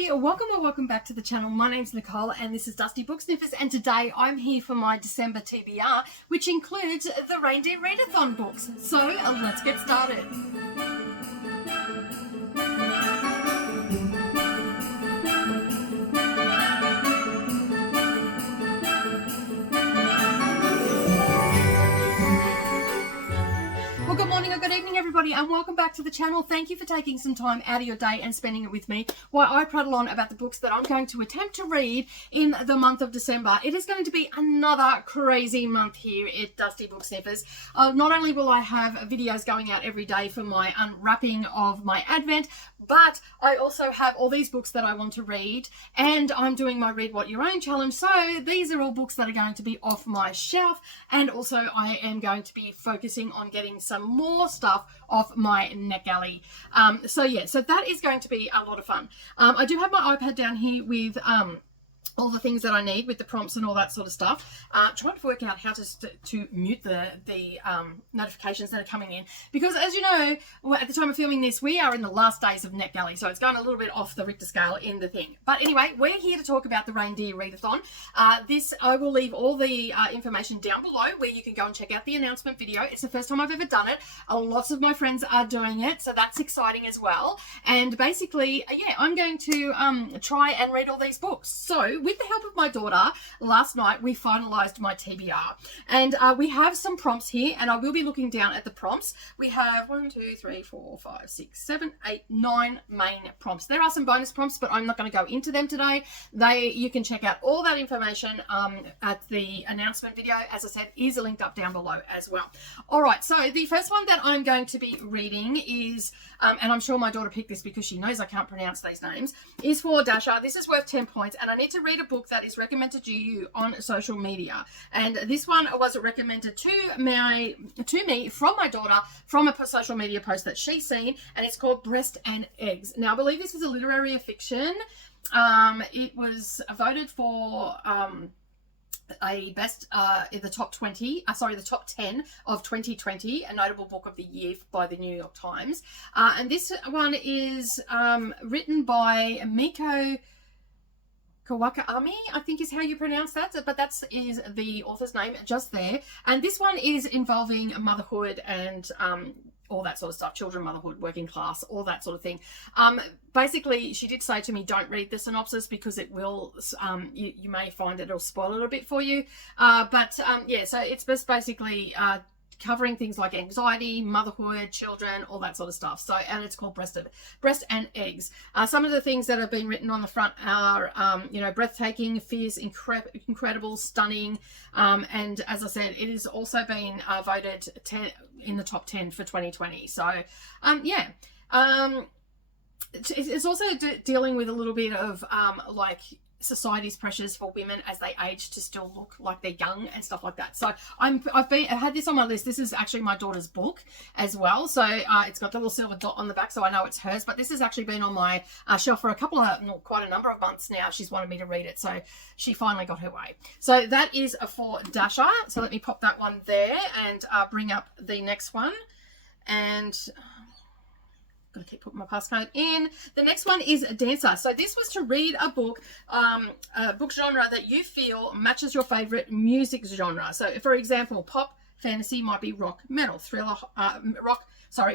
everybody, welcome back to the channel. My name's Nicole and this is Dusty Book Sniffers, and today I'm here for my December TBR, which includes the Reindeer Readathon books. So let's get started. Well, good morning or good evening, everybody, and welcome back to the channel. Thank you for taking some time out of your day and spending it with me while I prattle on about the books that I'm going to attempt to read in the month of December. It is going to be another crazy month here at Dusty Book Sniffers. Not only will I have videos going out every day for my unwrapping of my Advent, but I also have all these books that I want to read, and I'm doing my Read What Your Own challenge. So these are all books that are going to be off my shelf, and also I am going to be focusing on getting some more stuff off my NetGalley. So that is going to be a lot of fun. I do have my iPad down here with all the things that I need with the prompts and all that sort of stuff. Trying to work out how to mute the notifications that are coming in, because as you know, at the time of filming this, we are in the last days of NetGalley, so it's going a little bit off the Richter scale in the thing. But anyway, we're here to talk about the Reindeer Readathon. I will leave all the information down below where you can go and check out the announcement video. It's the first time I've ever done it. Lots of my friends are doing it, so that's exciting as well. And basically, yeah, I'm going to try and read all these books. So with the help of my daughter, last night we finalized my TBR, and we have some prompts here, and I will be looking down at the prompts. We have 1, 2, 3, 4, 5, 6, 7, 8, 9 main prompts. There are some bonus prompts, but I'm not going to go into them today. You can check out all that information at the announcement video. As I said, is linked up down below as well. All right, so the first one that I'm going to be reading is, and I'm sure my daughter picked this because she knows I can't pronounce these names, is for Dasha. This is worth 10 points, and I need to read a book that is recommended to you on social media, and this one was recommended to me from my daughter from a social media post that she's seen, and it's called Breast and Eggs. Now I believe this is a literary fiction. It was voted for a best in the top 20, the top 10 of 2020, a notable book of the year by the New York Times. And this one is written by Miko Kawakaami, I think is how you pronounce that, but that is the author's name just there. And this one is involving motherhood and all that sort of stuff, children, motherhood, working class, all that sort of thing. Basically, she did say to me, don't read the synopsis because it will, you may find it'll spoil it a bit for you. Yeah, so it's just basically covering things like anxiety, motherhood, children, all that sort of stuff. So, and it's called Breast and Eggs. Some of the things that have been written on the front are, breathtaking, fierce, incredible, stunning. And as I said, it has also been voted in the top 10 for 2020. So, yeah. It's also dealing with a little bit of, society's pressures for women as they age to still look like they're young and stuff like that. So I've had this on my list. This is actually my daughter's book as well. So it's got the little silver dot on the back, so I know it's hers. But this has actually been on my shelf for quite a number of months now. She's wanted me to read it, so she finally got her way. So that is for Dasha. So let me pop that one there and bring up the next one. And I'm going to keep putting my passcode in. The next one is Dancer. So this was to read a book genre that you feel matches your favorite music genre. So for example, pop, fantasy might be rock, metal, thriller,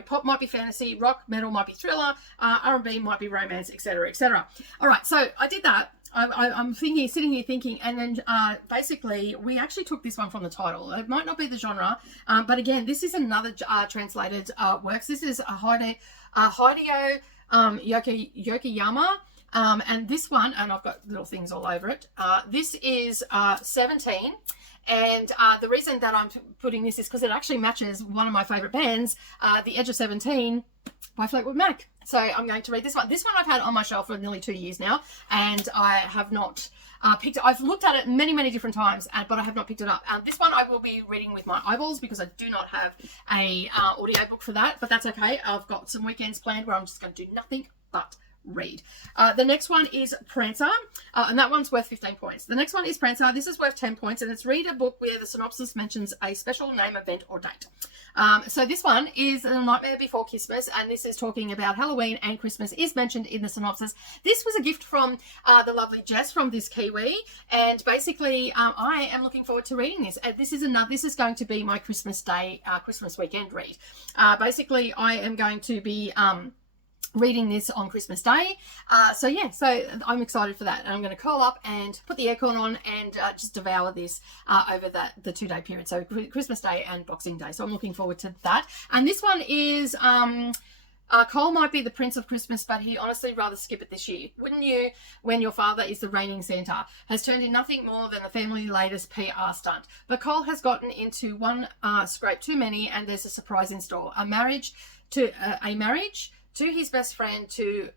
pop might be fantasy, rock, metal might be thriller, R&B might be romance, etc., etc. All right, so I did that. I'm sitting here thinking, and then basically we actually took this one from the title. It might not be the genre, but again, this is another translated works. This is Hideo Yokiyama, and this one, and I've got little things all over it. This is 17, and the reason that I'm putting this is because it actually matches one of my favorite bands, The Edge of 17 by Fleetwood Mac. So I'm going to read this one. This one I've had on my shelf for nearly 2 years now, and I have not picked it. I've looked at it many different times, but I have not picked it up. This one I will be reading with my eyeballs because I do not have a audio book for that, but that's okay. I've got some weekends planned where I'm just going to do nothing but read. The next one is Prancer, and that one's worth 15 points. The next one is Prancer. This is worth 10 points, and it's read a book where the synopsis mentions a special name, event, or date. So this one is A Nightmare Before Kissmas, and this is talking about Halloween, and Christmas is mentioned in the synopsis. This was a gift from the lovely Jess from This Kiwi, and basically I am looking forward to reading this. This is going to be my Christmas Day, Christmas weekend read. Basically, I am going to be reading this on Christmas Day. So I'm excited for that. And I'm going to curl up and put the aircon on and just devour this over the 2-day period. So Christmas Day and Boxing Day. So I'm looking forward to that. And this one is Cole might be the Prince of Christmas, but he honestly rather skip it this year. Wouldn't you, when your father is the reigning Santa? Has turned in nothing more than the family latest PR stunt. But Cole has gotten into one scrape too many, and there's a surprise in store. A marriage to his best friend to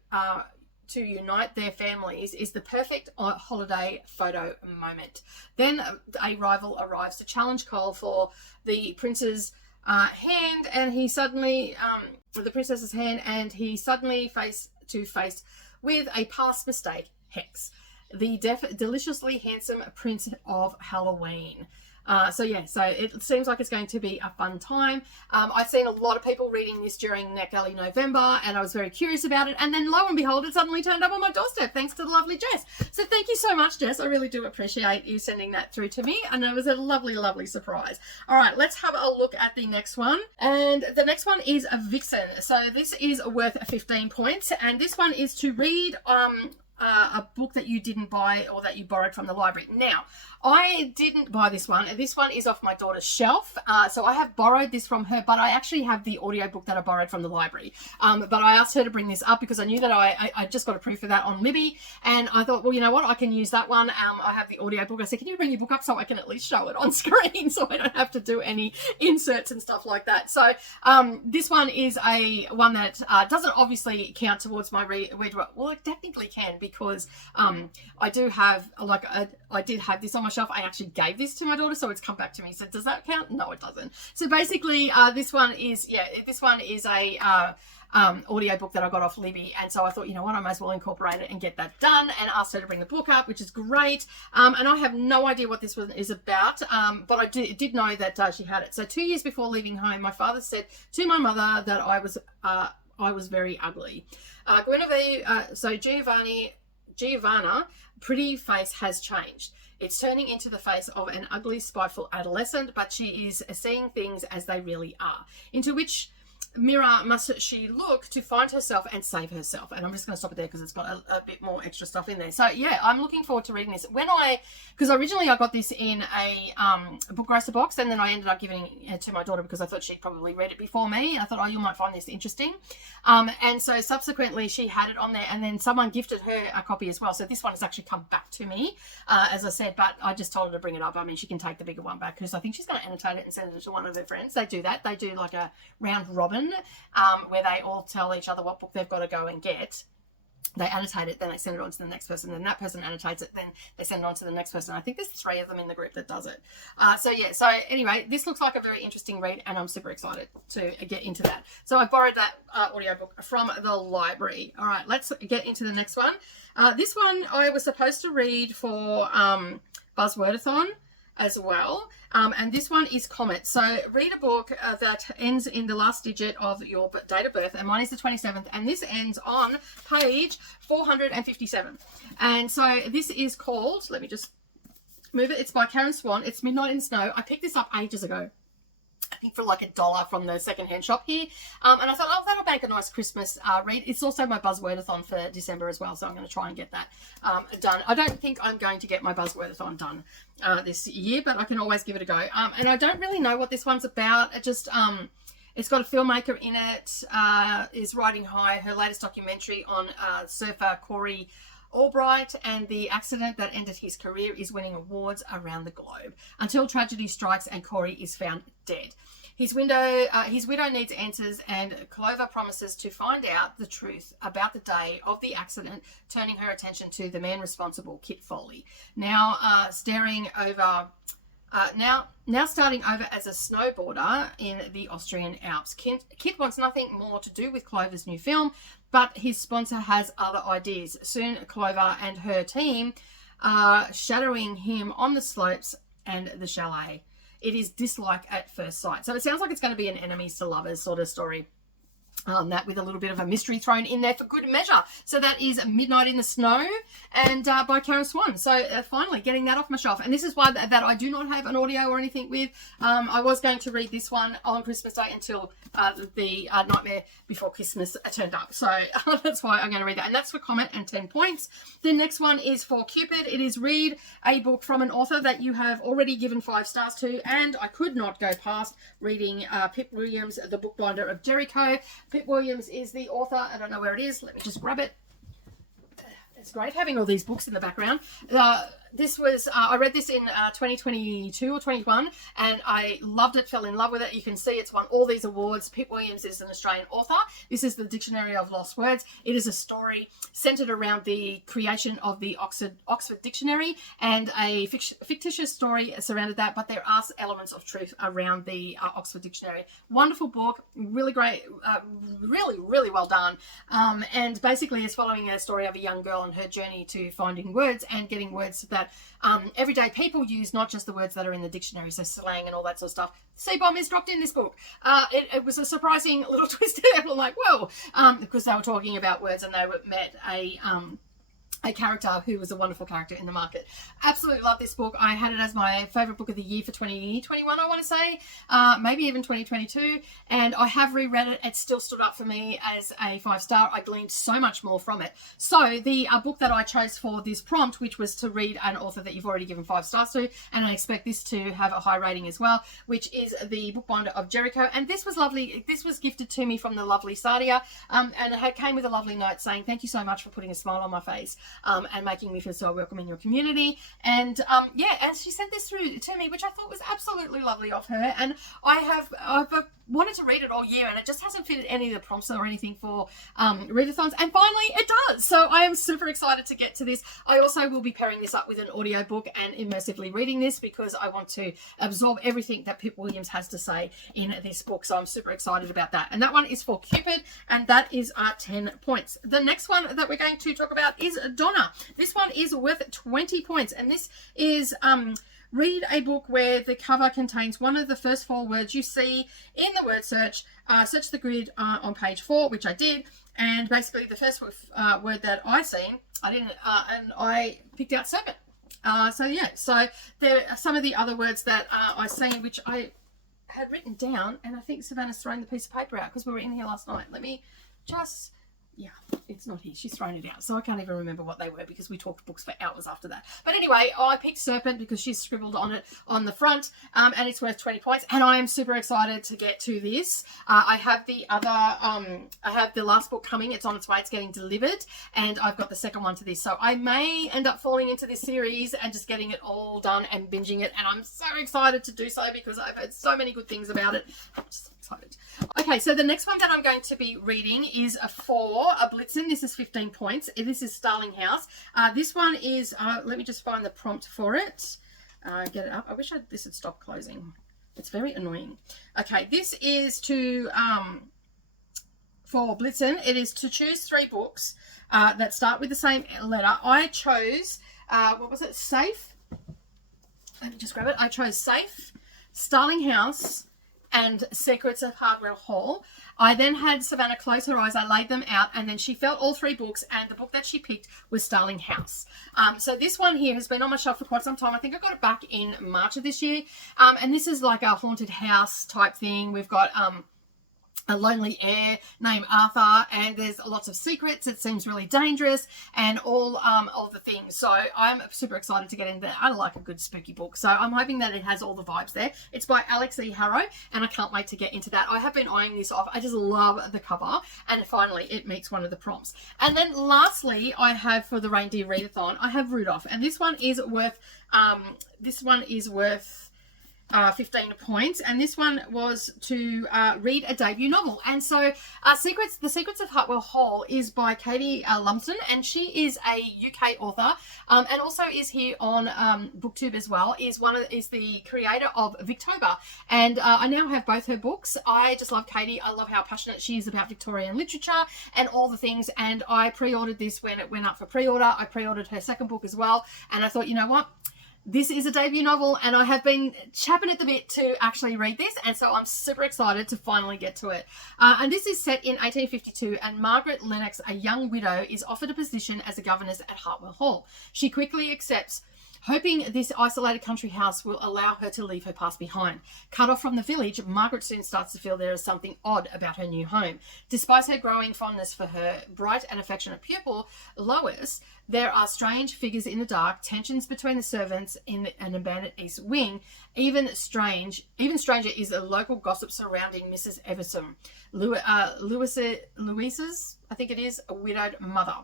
unite their families is the perfect holiday photo moment. Then a rival arrives to challenge Cole for the prince's hand, and he suddenly the princess's hand, and he suddenly face to face with a past mistake, Hex, the deliciously handsome Prince of Halloween. So it seems like it's going to be a fun time. I've seen a lot of people reading this during NetGalley November, and I was very curious about it. And then lo and behold, it suddenly turned up on my doorstep, thanks to the lovely Jess. So thank you so much, Jess. I really do appreciate you sending that through to me. And it was a lovely, lovely surprise. All right, let's have a look at the next one. And the next one is a Vixen. So this is worth 15 points. And this one is to read a book that you didn't buy or that you borrowed from the library. Now, I didn't buy this one. This one is off my daughter's shelf. So I have borrowed this from her, but I actually have the audiobook that I borrowed from the library. But I asked her to bring this up because I knew that I just got a proof of that on Libby. And I thought, well, you know what? I can use that one. I have the audiobook. I said, can you bring your book up so I can at least show it on screen so I don't have to do any inserts and stuff like that. So this one is one that doesn't obviously count towards my read. Well, it technically can, because I did have this on my shelf. I actually gave this to my daughter, so it's come back to me. So does that count? No, it doesn't. So basically, this one is a audiobook that I got off Libby, and so I thought, you know what, I might as well incorporate it and get that done, and asked her to bring the book up, which is great. And I have no idea what this one is about, but I did know that she had it. So 2 years before leaving home, my father said to my mother that I was very ugly. Giovanna, pretty face has changed. It's turning into the face of an ugly, spiteful adolescent, but she is seeing things as they really are. Into which mirror must she look to find herself and save herself? And I'm just going to stop it there because it's got a bit more extra stuff in there. So yeah, I'm looking forward to reading this. Because originally I got this in a book grocer box, and then I ended up giving it to my daughter because I thought she'd probably read it before me, and I thought, oh, you might find this interesting. And so subsequently she had it on there, and then someone gifted her a copy as well. So this one has actually come back to me, as I said, but I just told her to bring it up. I mean, she can take the bigger one back because I think she's going to annotate it and send it to one of her friends. They do that. They do like a round robin, where they all tell each other what book they've got to go and get. They annotate it, then they send it on to the next person, then that person annotates it, then they send it on to the next person. I think there's 3 of them in the group that does it. So anyway, this looks like a very interesting read, and I'm super excited to get into that. So I borrowed that audiobook from the library. All right, let's get into the next one. This one I was supposed to read for Buzz Wordathon as well, and this one is Comet. So read a book that ends in the last digit of your date of birth, and mine is the 27th, and this ends on page 457. And so this is called, let me just move it, it's by Karen Swan. It's Midnight in the Snow. I picked this up ages ago, I think for like $1 from the secondhand shop here. And I thought, oh, that'll make a nice Christmas read. It's also my Buzz Wordathon for December as well, so I'm going to try and get that done. I don't think I'm going to get my Buzz Wordathon done this year, but I can always give it a go. And I don't really know what this one's about. It just, it's got a filmmaker in it, is riding high. Her latest documentary on surfer Corey Albright, and the accident that ended his career is winning awards around the globe until tragedy strikes and Corey is found dead. His widow needs answers, and Clover promises to find out the truth about the day of the accident, turning her attention to the man responsible, Kit Foley. Now, starring over Now starting over as a snowboarder in the Austrian Alps. Kit wants nothing more to do with Clover's new film, but his sponsor has other ideas. Soon Clover and her team are shadowing him on the slopes and the chalet. It is dislike at first sight. So it sounds like it's going to be an enemies to lovers sort of story. That with a little bit of a mystery thrown in there for good measure. So that is Midnight in the Snow and by Karen Swan. So finally getting that off my shelf. And this is why that I do not have an audio or anything with. I was going to read this one on Christmas Day until the Nightmare Before Kissmas turned up. So that's why I'm going to read that. And that's for comment and 10 points. The next one is for Cupid. It is read a book from an author that you have already given 5 stars to. And I could not go past reading Pip Williams, The Bookbinder of Jericho. Pip Williams is the author. I don't know where it is. Let me just grab it. It's great having all these books in the background. This was, I read this in 2022 or 21 and I loved it, fell in love with it. You can see it's won all these awards. Pip Williams is an Australian author. This is the Dictionary of Lost Words. It is a story centered around the creation of the Oxford Dictionary and a fictitious story surrounded that, but there are elements of truth around the Oxford Dictionary. Wonderful book, really great, really well done. And basically it's following a story of a young girl and her journey to finding words and getting words that everyday people use, not just the words that are in the dictionary, so slang and all that sort of stuff. C-bomb is dropped in this book. It was a surprising little twist. I'm like, whoa, because they were talking about words and they met a character who was a wonderful character in the market. Absolutely love this book. I had it as my favorite book of the year for 2021, I want to say, maybe even 2022, and I have reread it. It still stood up for me as a 5-star. I gleaned so much more from it. So the book that I chose for this prompt, which was to read an author that you've already given 5 stars to, and I expect this to have a high rating as well, which is The Bookbinder of Jericho. And this was lovely. This was gifted to me from the lovely Sadia, and it came with a lovely note saying, thank you so much for putting a smile on my face. And making me feel so welcome in your community. And yeah, and she sent this through to me, which I thought was absolutely lovely of her. And I've wanted to read it all year, and it just hasn't fitted any of the prompts or anything for readathons. And finally, it does. So I am super excited to get to this. I also will be pairing this up with an audiobook and immersively reading this because I want to absorb everything that Pip Williams has to say in this book. So I'm super excited about that. And that one is for Cupid, and that is 10 points. The next one that we're going to talk about is Donna. This one is worth 20 points, and this is read a book where the cover contains one of the first 4 words you see in the word search. Search the grid on page 4, which I did, and basically the first word that I seen, I didn't, and I picked out serpent. So yeah, so there are some of the other words that I seen, which I had written down, and I think Savannah's thrown the piece of paper out because we were in here last night. Let me just... yeah, it's not here. She's thrown it out. So I can't even remember what they were because we talked books for hours after that. But anyway, I picked Serpent because she's scribbled on it on the front, and it's worth 20 points. And I am super excited to get to this. I have the other, I have the last book coming. It's on its way. It's getting delivered. And I've got the second one to this. So I may end up falling into this series and just getting it all done and binging it. And I'm so excited to do so because I've heard so many good things about it. I'm just excited. Okay, so the next one that I'm going to be reading is for a Blitzen. This is 15 points. This is Starling House. This one is, let me just find the prompt for it. Get it up. I wish this had stopped closing. It's very annoying. Okay, this is to, for Blitzen, it is to choose 3 books that start with the same letter. I chose, what was it? Safe. Let me just grab it. I chose Safe, Starling House, and Secrets of Hardwell Hall. I then had Savannah close her eyes. I laid them out, and then she felt all 3 books, and the book that she picked was Starling House. So this one here has been on my shelf for quite some time. I think I got it back in March of this year. And this is like a haunted house type thing. We've got a lonely heir named Arthur, and there's lots of secrets. It seems really dangerous, and all the things. So I'm super excited to get in there. I like a good spooky book, so I'm hoping that it has all the vibes there. It's by Alex E. Harrow, and I can't wait to get into that. I have been eyeing this off. I just love the cover, and finally it meets one of the prompts. And then lastly, I have for the Reindeer Readathon, I have Rudolph, and this one is worth 15 points, and this one was to read a debut novel. And so The Secrets of Hartwell Hall is by Katie Lumsden, and she is a UK author, and also is here on Booktube as well, is the creator of Victober, and I now have both her books. I just love Katie. I love how passionate she is about Victorian literature and all the things, and I pre-ordered this when it went up for pre-order. I pre-ordered her second book as well, and I thought, you know what? This is a debut novel, and I have been chapping at the bit to actually read this, and so I'm super excited to finally get to it. And this is set in 1852, and Margaret Lennox, a young widow, is offered a position as a governess at Hartwell Hall. She quickly accepts, hoping this isolated country house will allow her to leave her past behind. Cut off from the village, Margaret soon starts to feel there is something odd about her new home. Despite her growing fondness for her bright and affectionate pupil, Lois, there are strange figures in the dark, tensions between the servants in an abandoned East Wing. Even stranger is a local gossip surrounding Mrs. Everson, Louise's, I think it is, a widowed mother,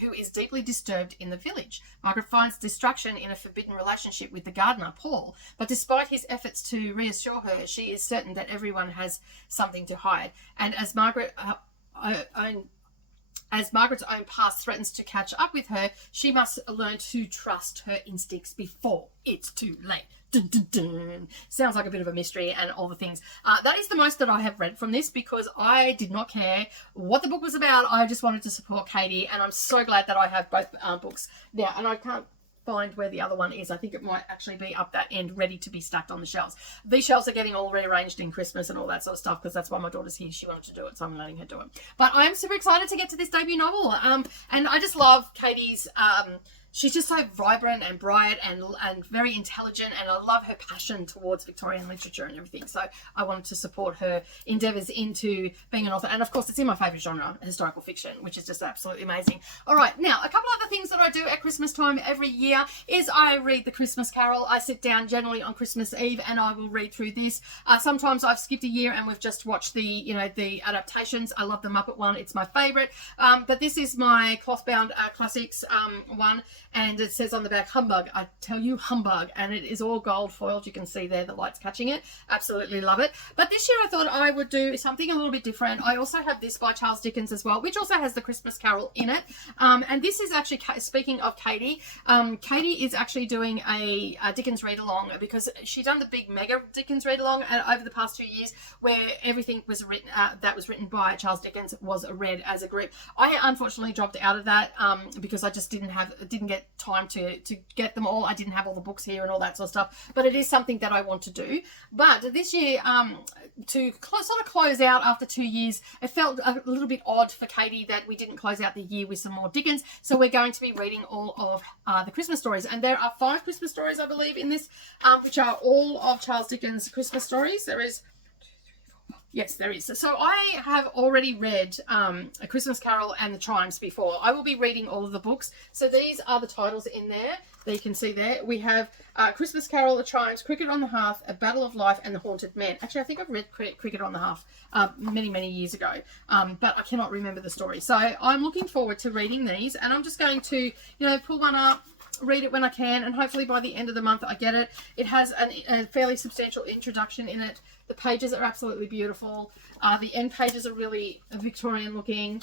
who is deeply disturbed in the village. Margaret finds distraction in a forbidden relationship with the gardener, Paul, but despite his efforts to reassure her, she is certain that everyone has something to hide. And as Margaret's own past threatens to catch up with her, she must learn to trust her instincts before it's too late. Dun, dun, dun. Sounds like a bit of a mystery and all the things. That is the most that I have read from this, because I did not care what the book was about. I just wanted to support Katie, and I'm so glad that I have both books now. And I can't find where the other one is. I think it might actually be up that end, ready to be stacked on the shelves. These shelves are getting all rearranged in Christmas and all that sort of stuff, because that's why my daughter's here. She wanted to do it, so I'm letting her do it. But I'm super excited to get to this debut novel. And I just love Katie's... she's just so vibrant and bright and very intelligent, and I love her passion towards Victorian literature and everything. So I wanted to support her endeavours into being an author. And of course, it's in my favourite genre, historical fiction, which is just absolutely amazing. All right, now, a couple other things that I do at Christmas time every year is I read The Christmas Carol. I sit down generally on Christmas Eve and I will read through this. Sometimes I've skipped a year and we've just watched the adaptations. I love the Muppet one. It's my favourite. But this is my cloth-bound classics one. And it says on the back, humbug. I tell you, humbug. And it is all gold foiled. You can see there the light's catching it. Absolutely love it. But this year I thought I would do something a little bit different. I also have this by Charles Dickens as well, which also has The Christmas Carol in it. And this is actually, speaking of Katie, Katie is actually doing a Dickens read-along, because she's done the big mega Dickens read-along over the past 2 years, where everything was written that was written by Charles Dickens was read as a group. I unfortunately dropped out of that because I just didn't get time to get them all. I didn't have all the books here and all that sort of stuff, but it is something that I want to do. But this year, to sort of close out after 2 years, it felt a little bit odd for Katie that we didn't close out the year with some more Dickens, so we're going to be reading all of the Christmas stories, and there are 5 Christmas stories, I believe, in this, which are all of Charles Dickens' Christmas stories. There is... Yes, there is. So I have already read A Christmas Carol and The Chimes before. I will be reading all of the books. So these are the titles in there that you can see there. We have Christmas Carol, The Chimes, Cricket on the Hearth, A Battle of Life, and The Haunted Man. Actually, I think I've read Cricket on the Hearth many, many years ago, but I cannot remember the story. So I'm looking forward to reading these, and I'm just going to, pull one up, read it when I can, and hopefully by the end of the month I get it. It has a fairly substantial introduction in it. The pages are absolutely beautiful. The end pages are really Victorian looking.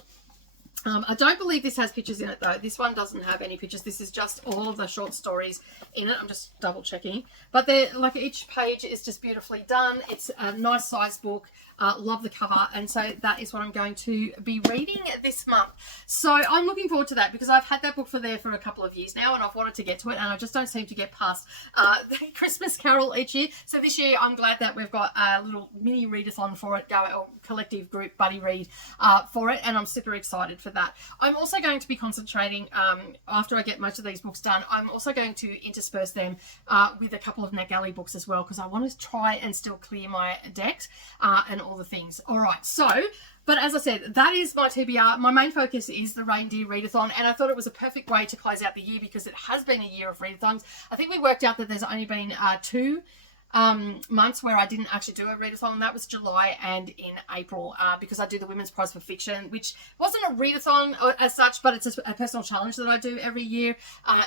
I don't believe this has pictures in it though. This one doesn't have any pictures. This is just all of the short stories in it. I'm just double checking. But they're like, each page is just beautifully done. It's a nice size book. Love the cover, and so that is what I'm going to be reading this month. So I'm looking forward to that, because I've had that book for a couple of years now, and I've wanted to get to it, and I just don't seem to get past the Christmas Carol each year. So this year I'm glad that we've got a little mini readathon for it, or collective group buddy read for it, and I'm super excited for that. I'm also going to be concentrating, after I get most of these books done, I'm also going to intersperse them with a couple of NetGalley books as well, because I want to try and still clear my decks and all the things. All right, so, but as I said, that is my TBR. My main focus is the Reindeer Readathon, and I thought it was a perfect way to close out the year, because it has been a year of readathons. I think we worked out that there's only been 2 months where I didn't actually do a readathon. That was July and in April, because I do the Women's Prize for Fiction, which wasn't a readathon as such, but it's a personal challenge that I do every year,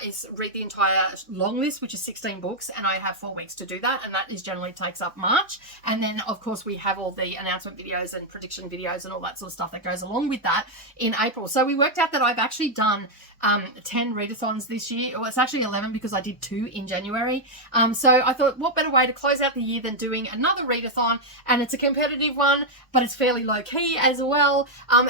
is read the entire long list, which is 16 books, and I have 4 weeks to do that, and that is generally takes up March. And then of course we have all the announcement videos and prediction videos and all that sort of stuff that goes along with that in April. So we worked out that I've actually done 10 readathons this year. Well, it's actually 11 because I did 2 in January. So I thought, what better way to close out the year than doing another readathon? And it's a competitive one, but it's fairly low key as well.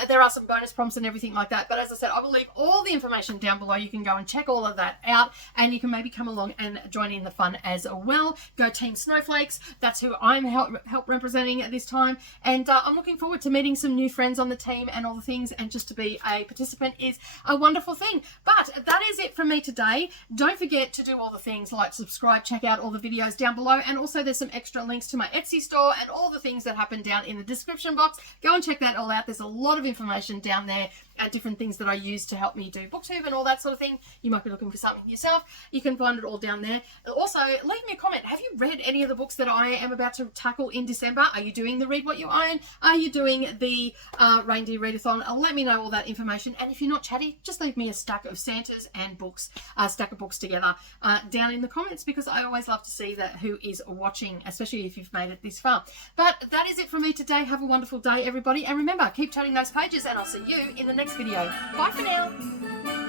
There are some bonus prompts and everything like that, but as I said, I will leave all the information down below. You can go and check all of that out, and you can maybe come along and join in the fun as well. Go Team Snowflakes. That's who I'm help representing at this time, and I'm looking forward to meeting some new friends on the team and all the things, and just to be a participant is a wonderful thing. But that is it from me today. Don't forget to do all the things like subscribe, check out all the videos down below, and also there's some extra links to my Etsy store and all the things that happen down in the description box. Go and check that all out. There's a lot of information down there and different things that I use to help me do Booktube and all that sort of thing. You might be looking for something yourself. You can find it all down there. Also, leave me a comment. Have you read any of the books that I am about to tackle in December? Are you doing the Read What You Own? Are you doing the Reindeer Readathon? Let me know all that information. And if you're not chatty, just leave me a stack of Santas and books, a stack of books together down in the comments, because I always love to see that who is watching, especially if you've made it this far. But that is it from me today. Have a wonderful day, everybody. And remember, keep turning those pages, and I'll see you in the next video. Bye for now.